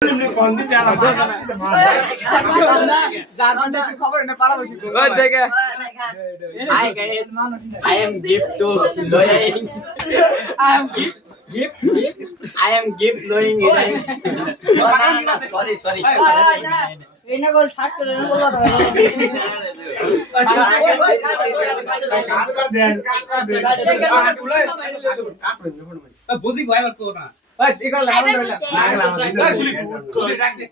Hi guys, I am gift to blowing. I am gift blowing. Sorry. এনা গোল শ্বাস করে না বললা তো বুঝি গয়বার কো না ভাই এগুলা লাগা শুলি করে ডাক দে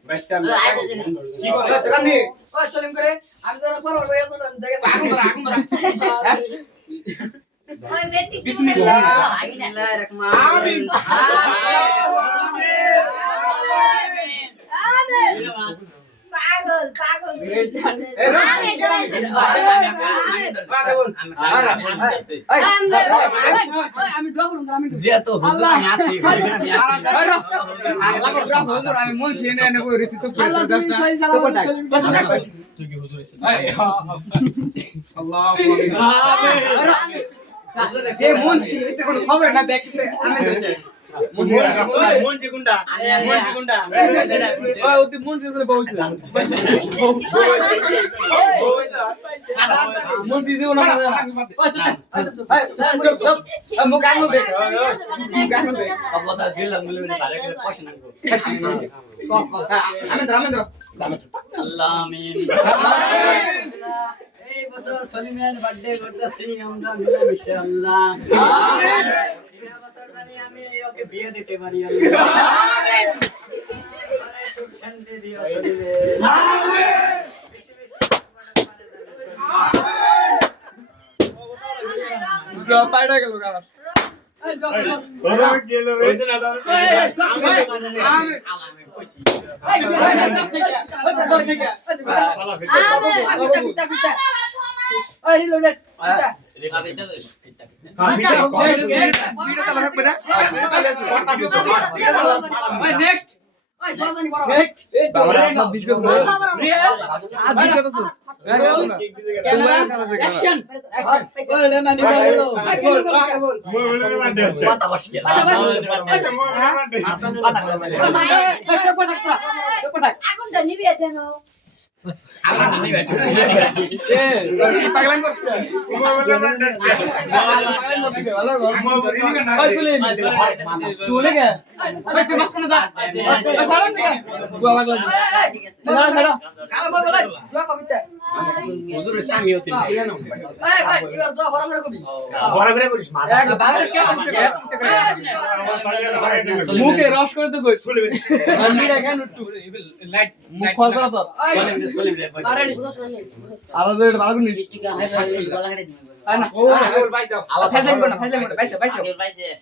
কি করে তোরা নি ও সলিম করে আমি যেন পর ওই জায়গা আগুন ধরা ওই ব্যক্তি বিসমিল্লাহির রহমানির আমিন পাগল আমি দোয়া করুম আমি যেহেতু হুজুর আমি আছি আমি মন ছিনে এনে কই রিসি সব আল্লাহ তুমি সহি সালামত তুই কি হুজুর এসে আল্লাহু আকবার এ মন ছিনে তে কোন খবর না দেখতে আমি মনজি গুন্ডা ওই ওতে মনজি চলে বউছে মনজি যে ওনা চুপ মুখ আনু দেখ কথা জিল্লা মিলে ভালো করে পয়সা নাগো আনন্দ আল্লাহ আমিন এই বছর সলিমের বার্থডে করতেছি আমরা মিলেমিশে আল্লাহ আমিন আমি ওকে বিয়ে দিতে পারি আল্লাহ আমিন সুখ শান্তি দিও সলিমে আমিন পায়টা গেল গালা গেল হইছে না আমি কইছি ওই রিলোডেড নেক্সট ওই জজানি বড় নেক্সট অ্যাকশন কথা বসিয়ে কথা আগুনটা নিভিয়ে দেন আমার নানি ব্যাটা পাগলাম করছ তুই লেগে তুই মাসখানে যা সালাম দিকে তুই আওয়াজ লাগবে ছাড়া কালো বলে দোয়া কবিতা হুজুর সামি হতে ভাই এবার দোয়া বড় করে কবি বড় করে করিস মা মুখে রস করে তো কই শুনবে আমি দেখেন একটু লাইট মুখ খোল তো সলিম রে আরে আলাদা এটা ভালো নিস আয় না ও ভাই যাও ফেজাইব না বাইসা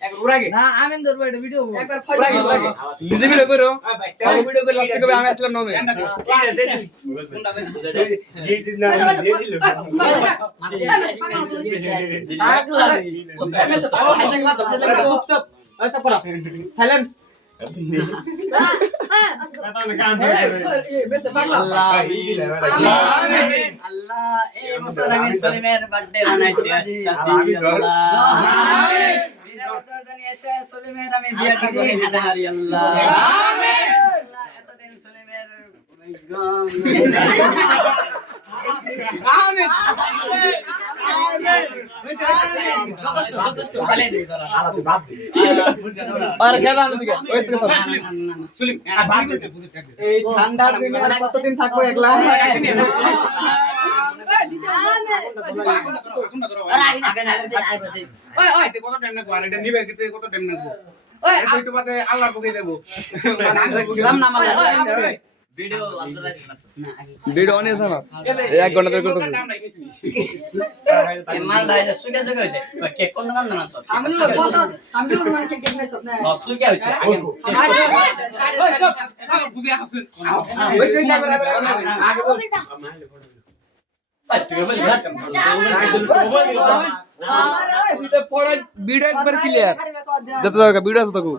এক উড়াগে না আমেন ধরবো এটা ভিডিও একবার উড়াগে নিজে ভিডিও করো আর ভিডিও করে লাস্ট কবে আমি আসলাম না সাইলেন্ট আল্লাহ এই বছর আমি সলিমের বার্থডে বানাইতে আসতেছি আল্লাহ আমিন বিনা বছর জানি এসে সলিমের আমি বিয়েটা করে দিতে পারি আল্লাহ আমিন আল্লাহ এতদিন সলিমের আমিন আর খেলা না দিকে ওইসে কথা সলিম এই ঠান্ডার দিনে আর কতদিন থাকবো একলা কত টাইম লাগবে আর এটা নিবে কত টাইম লাগবে ওই একটু বাদে আল্লাহ পকে দেব গেলাম না মানে ভিডিও অন আছে না 1 ঘন্টা ধরে করতেছি মাল দাই সুগা জগা হইছে কেক কোন দোকান না সব আমি তো বসা আমি তো মানে কেক নাই সব না সুগা হইছে আগে বুঝি আসুন ওইসে যাবে আগে বল ভিডিও একবার ক্লিয়ার যত ভিডিও আছে তকু